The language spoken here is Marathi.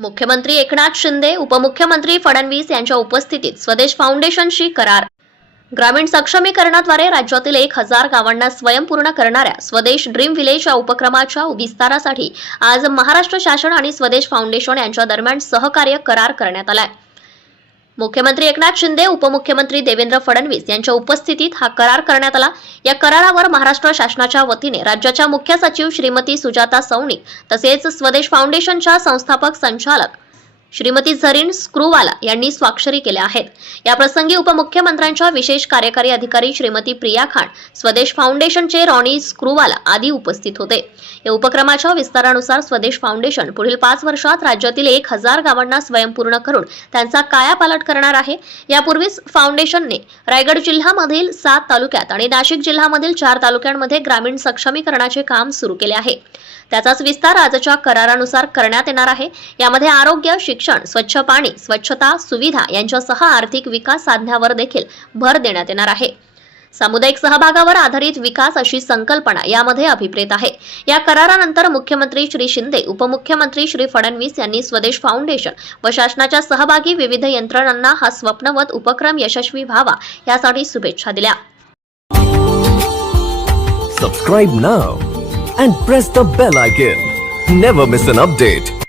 मुख्यमंत्री एकनाथ शिंदे उपमुख्यमंत्री फडणवीस यांच्या उपस्थितीत स्वदेश फाउंडेशनशी करार. ग्रामीण सक्षमीकरणाद्वारे राज्यातील एक हजार गावांना स्वयंपूर्ण करणाऱ्या स्वदेश ड्रीम विलेज या उपक्रमाच्या विस्तारासाठी आज महाराष्ट्र शासन आणि स्वदेश फाउंडेशन यांच्या दरम्यान सहकार्य करार करण्यात आलाय. मुख्यमंत्री एकनाथ शिंदे उपमुख्यमंत्री देवेंद्र फडणवीस यांच्या उपस्थितीत हा करार करण्यात आला. या करारावर महाराष्ट्र शासनाच्या वतीने राज्याच्या मुख्य सचिव श्रीमती सुजाता सौनिक तसेच स्वदेश फाउंडेशनच्या संस्थापक संचालक श्रीमती झरीन स्क्रूवाला यांनी स्वाक्षरी केल्या आहेत. या प्रसंगी उपमुख्यमंत्र्यांच्या विशेष कार्यकारी अधिकारी श्रीमती प्रिया खान स्वदेश फाउंडेशनचे रॉनी स्क्रूवाला आदी उपस्थित होते. या उपक्रमाच्या विस्तारानुसार स्वदेश फाउंडेशन पुढील पाच वर्षात राज्यातील एक हजार गावांना स्वयंपूर्ण करून त्यांचा कायापालट करणार आहे. यापूर्वीच फाउंडेशनने रायगड जिल्ह्यामधील सात तालुक्यात आणि नाशिक जिल्ह्यामधील चार तालुक्यांमध्ये ग्रामीण सक्षमीकरणाचे काम सुरू केले आहे. त्याचाच विस्तार आजच्या करारानुसार करण्यात येणार आहे. यामध्ये आरोग्य शिक्षण स्वच्छ पाणी स्वच्छता सुविधा यांच्यासह आर्थिक विकास साधण्यावर देखील भर देण्यात येणार आहे सामुदायिक सहभागावर आधारित विकास अशी संकल्पना यामध्ये अभिप्रेत आहे या करारानंतर मुख्यमंत्री श्री शिंदे उपमुख्यमंत्री श्री फडणवीस यांनी स्वदेश फाउंडेशन व शासनाच्या सहभागी विविध यंत्रणांना हा स्वप्नवत उपक्रम यशस्वी व्हावा यासाठी शुभेच्छा दिल्या Subscribe now and press the bell icon. Never miss an update.